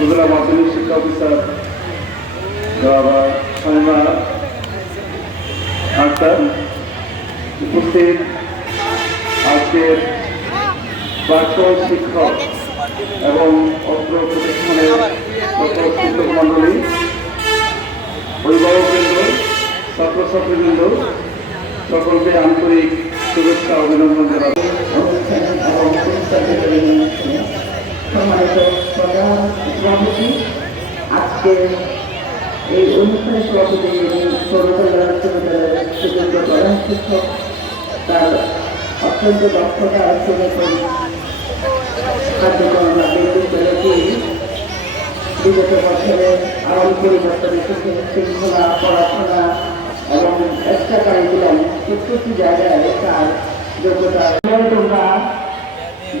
উপজেলা মাধ্যমিক শিক্ষা অফিসার বাবা সাইমা আক্তার উপস্থিত আজকের প্রাক্তন শিক্ষক এবং অত্র প্রতিষ্ঠানের শিক্ষক মণ্ডলী অভিভাবকবৃন্দ, ছাত্রছাত্রীবৃন্দ, সকলকে আন্তরিক শুভেচ্ছা, অভিনন্দন জানাব অনুষ্ঠান এবং পুরস্কারের অনুষ্ঠানে সম্মানিত প্রধান সভাপতি আজকে এই অনুষ্ঠানের সভাপতি সৌরকল্যাণ বিশ্ববিদ্যালয়ের সুযোগ্য প্রধান শিক্ষক, তার অত্যন্ত দক্ষতা আছে এবং কার্যক্রম বিগত বছরে আরও পরিবর্তন এসেছে। শৃঙ্খলা, পড়াশোনা এবং এক্সট্রা কারিকুলাম প্রত্যেকটি জায়গায় তার যোগ্যতা। তোমরা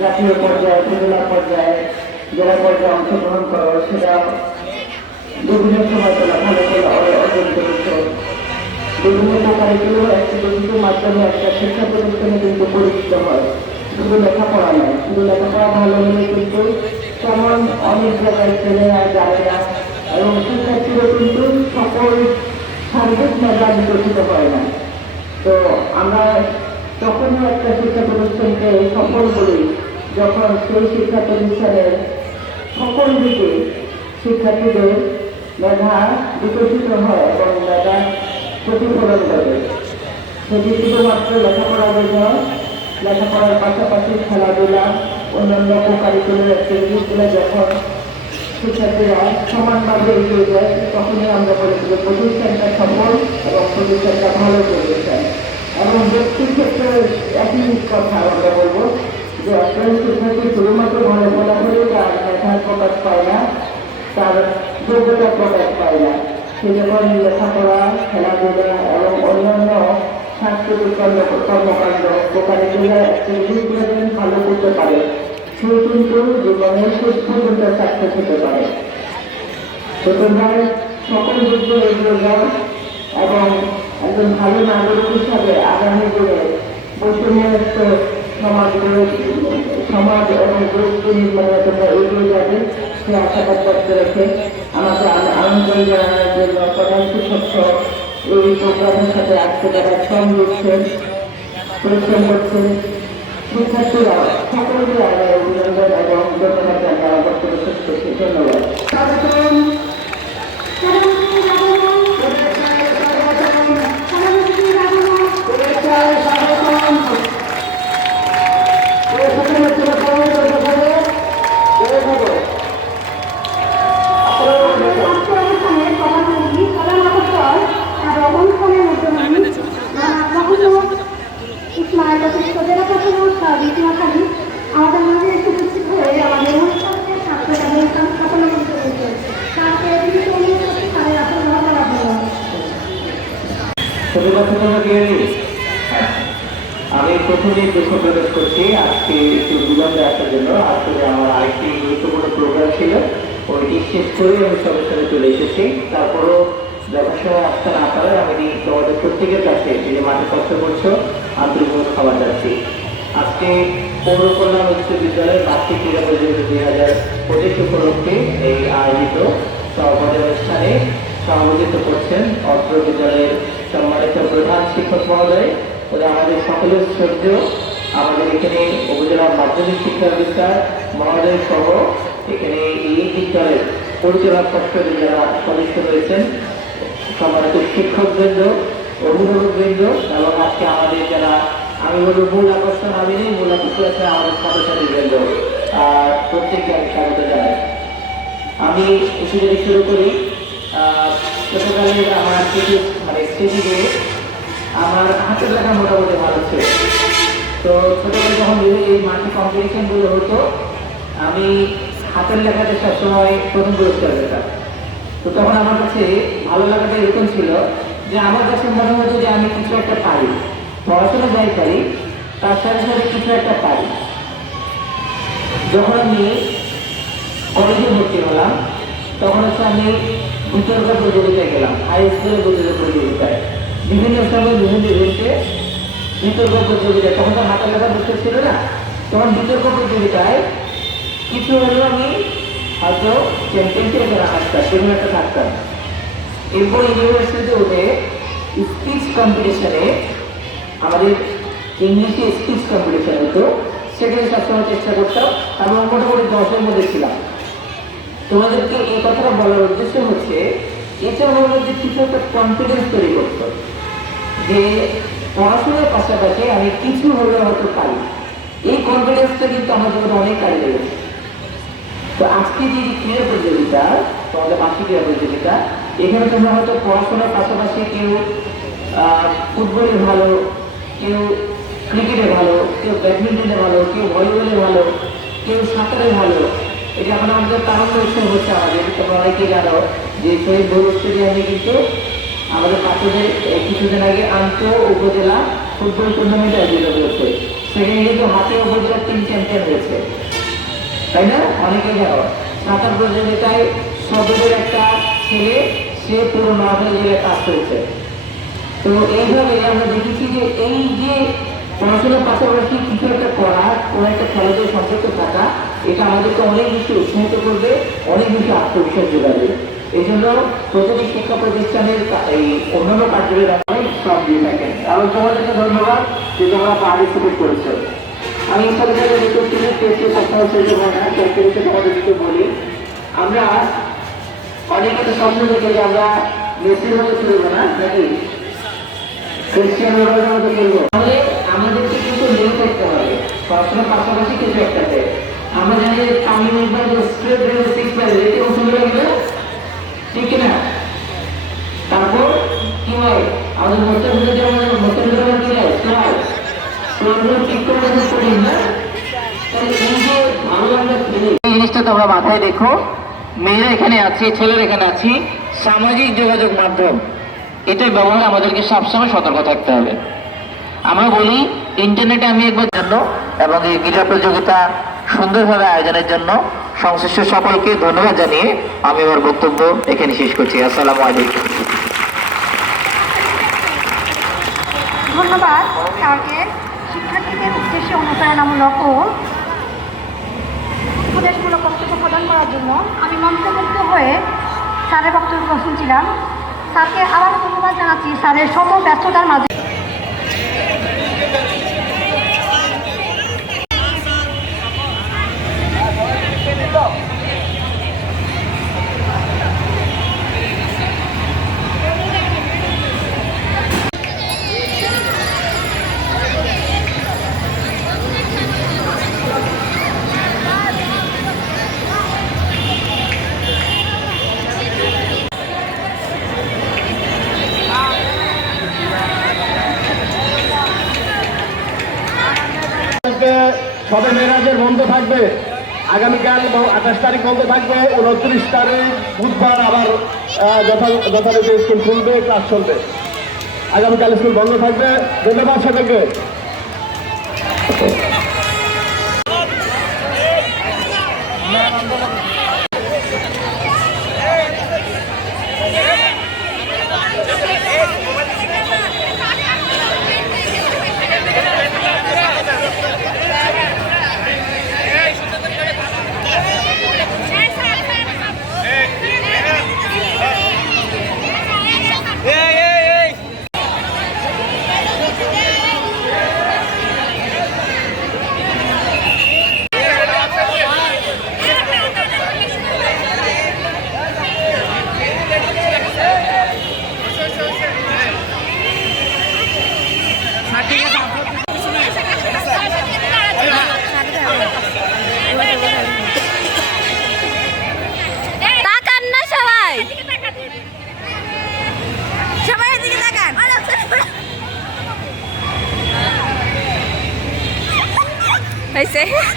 জাতীয় পর্যায়ে, উপজেলা পর্যায়ে, জেলা পর্যায়ে অংশগ্রহণ করো, সেটা বিভিন্ন সময় করে অ- অর্জন করেছ বিভিন্ন কারিকুলাম অ্যাক্টিভিটির মাধ্যমে একটা শিক্ষা প্রতিষ্ঠানে কিন্তু পরিচিত হয়। শুধু লেখাপড়া নয়, শুধু লেখাপড়া ভালো হলে কিন্তু তেমন অনেক জায়গায় ছেলেরা জানে না, এবং শিক্ষার্থীরা কিন্তু সকল সার্বিক মেধা বিকশিত হয় না। তো আমরা তখনই একটা শিক্ষা যখন সেই শিক্ষা প্রতিষ্ঠানের সকল দিকে শিক্ষার্থীদের মেধা বিকশিত হয় এবং মেধা প্রতিফলন ঘটে। সেটি শুধুমাত্র লেখাপড়া বোঝা, লেখাপড়ার পাশাপাশি খেলাধুলা, অন্যান্য কারিকুলার অ্যাক্টিভিটিসগুলো যখন শিক্ষার্থীরা সমানভাবে এগিয়ে যায়, তখনই আমরা বলি যে প্রতিষ্ঠানটা সফল এবং প্রতিষ্ঠানটা ভালো প্রতিষ্ঠান এবং ব্যক্তির ক্ষেত্রে একই কথা আমরা বলব যে একজন শিক্ষার্থী শুধুমাত্র ভালো ফলাফলে তার মেধার প্রকাশ পায় না, তার যোগ্যতা প্রকাশ পায় না। সে যখন লেখাপড়া, খেলাধুলা এবং অন্যান্য সাংস্কৃতিক কর্ম- কর্মকাণ্ড অ্যাক্টিভিটিসগুলো যখন ভালো করতে পারে। সে কিন্তু জীবনে শেষ পর্যন্ত সাকসেস হতে পারে। তো তোমরা সকল দিয়ে এগিয়ে যাও এবং একজন ভালো নাগরিক হিসাবে আগামী দিনে বৈষম্যমুক্ত সমাজ গড়ে- সমাজ এবং দেশকে নির্মাণে তোমরা এগিয়ে যাবে সে আশাবাদ ব্যক্ত রেখে আমাকে আন- আনন্দ জানানোর জন্য প্রধান সহ এই প্রোগ্রামের সাথে আজকে যারা শ্রম দিচ্ছেন পরিশ্রম করছেন, শিক্ষার্থীরা, সকলকে আমরা অভিনন্দন এবং ধন্যবাদ বক্তব্য শেষ ধন্যবাদ। আমি প্রথমেই দুঃখ প্রকাশ করছি, আজকে একটু বিলম্বে আসার জন্য। আসলে আমার আরেকটি গুরুত্বপূর্ণ প্রোগ্রাম ছিল ওইটি শেষ করে আমি সবার সাথে চলে এসেছি। তারপরও যথাসময় আসতে না পারে আমি তোমাদের প্রত্যেকের কাছে যে মাঠে কষ্ট করছ, আন্তরিক খাবার যাচ্ছি আজকে পৌর কল্যাণ উচ্চ বিদ্যালয়ের বার্ষিক ক্রীড়া প্রতিযোগিতা দুই হাজার পঁচিশ উপলক্ষে এই আয়োজিত সমাপনী অনুষ্ঠানে সভাপতিত্ব করছেন অত্র বিদ্যালয়ের সম্মানিত প্রধান শিক্ষক মহোদয় ওরা আমাদের সকলের শ্রদ্ধ আমাদের এখানে উপজেলা মাধ্যমিক শিক্ষা অফিসার মহোদয় সহ এখানে এই বিদ্যালয়ের পরিচালনা পর্ষদের যারা সদস্য রয়েছেন, সম্মানিত শিক্ষকবৃন্দ, অভিভাবকবৃন্দ এবং আজকে আমাদের যারা, আমি বলব মূল আকর্ষণ, আমি নেই, মূল আকর্ষণ আছে আমাদের ছাত্রছাত্রীবৃন্দ আর প্রত্যেককে আমি স্বাগত জানাই। আমি যদি শুরু করি ছোটকালে আমার কিছু মানে স্টেজে আমার হাতের লেখা মোটামুটি ভালো ছিল। তো ছোটবেলায় যখন এই মাঠে কম্পিটিশনগুলো হতো, আমি হাতের লেখাতে সবসময় প্রথম পুরস্কার পেতাম। তো তখন আমার কাছে ভালো লাগাটা এরকম ছিল যে আমার কাছে মনে হতো যে আমি কিছু একটা পারি, পড়াশোনা যাই পারি, তার সাথে সাথে কিছু একটা পারি। যখন আমি কলেজে ভর্তি হলাম, তখন হচ্ছে আমি বিতর্ক প্রতিযোগিতায় গেলাম হাই স্কুলের প্রতিযোগিতায়। বিভিন্ন সময় বিভিন্ন ইভেন্টে বিতর্ক প্রতিযোগিতায়, তখন তো হাতের লেখা বুঝতে ছিল না, তখন বিতর্ক প্রতিযোগিতায় কিছু হলেও আমি হয়তো চ্যাম্পিয়নশিপ যারা থাকতাম সেগুলো একটা থাকতাম। এরপর ইউনিভার্সিটিতে উঠে স্পিচ কম্পিটিশনে আমাদের ইংলিশে স্পিচ কম্পিটিশন হতো সেখানে সবসময় চেষ্টা করতাম এবং মোটামুটি দশের মধ্যে ছিলাম। তোমাদেরকে এই কথাটা বলার উদ্দেশ্য হচ্ছে এটা হলো যে কিছু একটা কনফিডেন্স তৈরি করতো যে পড়াশোনার পাশাপাশি আমি কিছু হলেও হয়তো পারি। এই কনফিডেন্সটা কিন্তু আমার জীবনে অনেক কাজে লেগেছে। তো আজকে যে ক্রীড়া প্রতিযোগিতা, তোমাদের বার্ষিক ক্রীড়া প্রতিযোগিতা, এখানে তোমরা হয়তো পড়াশোনার পাশাপাশি কেউ ফুটবলে ভালো, কেউ ক্রিকেটে ভালো, কেউ ব্যাডমিন্টনে ভালো, কেউ ভলিবলে ভালো, কেউ সাঁতারে ভালো। এটা এখন আমাদের কারণ হচ্ছে আমাদের। তোমরা অনেকেই জানো যে শহীদ বহু স্টেডিয়ামে কিন্তু আমাদের এই কিছুদিন আগে আন্ত উপজেলা ফুটবল টুর্নামেন্ট আয়োজিত হয়েছে সেখানে কিন্তু হাতে উপজেলার তিন চ্যাম্পিয়ন হয়েছে। তাই না? অনেকে জানো, সাঁতার প্রতিযোগিতায় সদরের একটা ছেলে, সে পুরো নোয়াখালী জেলায় কাজ করেছে। তো এইভাবে আমরা দেখেছি যে এই যে পড়াশোনার পাশাপাশি কিছু একটা করা, কোনো একটা খেলাধুলো সম্পর্ক থাকা, এটা আমাদেরকে অনেক বেশি উৎসাহিত করবে, অনেক বেশি আত্মবিশ্বাস যোগাবে। এই জন্য প্রতিটি শিক্ষা প্রতিষ্ঠানের এই অন্যান্য কার্যক্রমে অনেক সব দিয়ে থাকেন। এবং তোমাদেরকে ধন্যবাদ যে তোমরা পার্টিসিপেট করেছ। আমি রিকোয়েস্ট করি পেজে কথা হচ্ছে না ক্যালকুলেশন তোমাদেরকে বলি। আমরা অনেকে তো স্বপ্ন দেখে যে আমরা মেসির মতো খেলব না, নাকি? রোনাল্ডোর মতো খেলব। আমাদেরকে কিন্তু লেগে থাকতে হবে। পড়াশোনার পাশাপাশি কিছু একটা দেয়। আমরা জানি যে ইকবাল যে স্ট্রেট রেলে সিক্স প্যার রেটে উঠে লাগবে ঠিক কিনা? তারপর কি হয়? আমাদের মোস্তাফিজুর রহমান মোস্তাফিজুর রহমান কি হয় স্ট্রাইক প্রবলেম ঠিক করে যখন করি না? এই যে ভালো আমরা জিনিসটা তোমরা মাথায় দেখো। মেয়েরা এখানে আছে, ছেলেরা এখানে আছি। সামাজিক যোগাযোগ মাধ্যম, এটার ব্যবহারে আমাদেরকে সবসময় সতর্ক থাকতে হবে। আমরা বলি ইন্টারনেটে আমি একবার জন্য এবং এই ক্রীড়া প্রতিযোগিতা সুন্দরভাবে আয়োজনের জন্য সংশ্লিষ্ট সকলকে ধন্যবাদ জানিয়ে আমি আমার বক্তব্য এখানে শেষ করছি। আসসালামু আলাইকুম। ধন্যবাদ স্যারকে। শিক্ষার্থীদের উদ্দেশ্যে অনুপ্রেরণামূলক ও উপদেশমূলক বক্তব্য প্রদান করার জন্য আমি মন্ত্রমুগ্ধ হয়ে স্যারের বক্তব্য শুনছিলাম স্যারকে আবারও ধন্যবাদ জানাচ্ছি। স্যারের শত ব্যস্ততার মাঝে থাকবে। আগামীকাল আঠাশ তারিখ বন্ধ থাকবে, উনত্রিশ তারিখ বুধবার আবার যথারীতি স্কুল খুলবে, ক্লাস চলবে। আগামীকাল স্কুল বন্ধ থাকবে। ধন্যবাদ সকলকে তাকান না সবাই সবাই এদিকে তাকান হয়েছে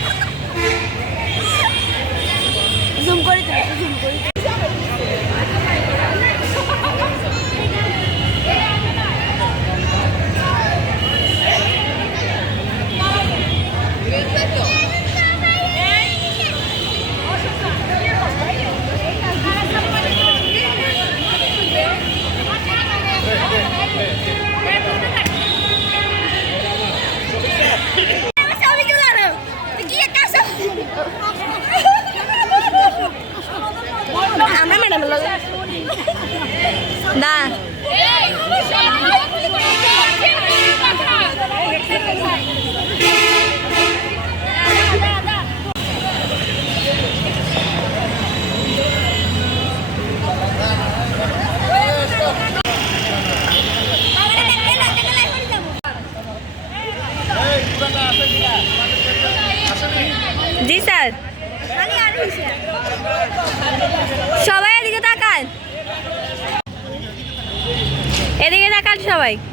না জি স্যার এদিকে তাকান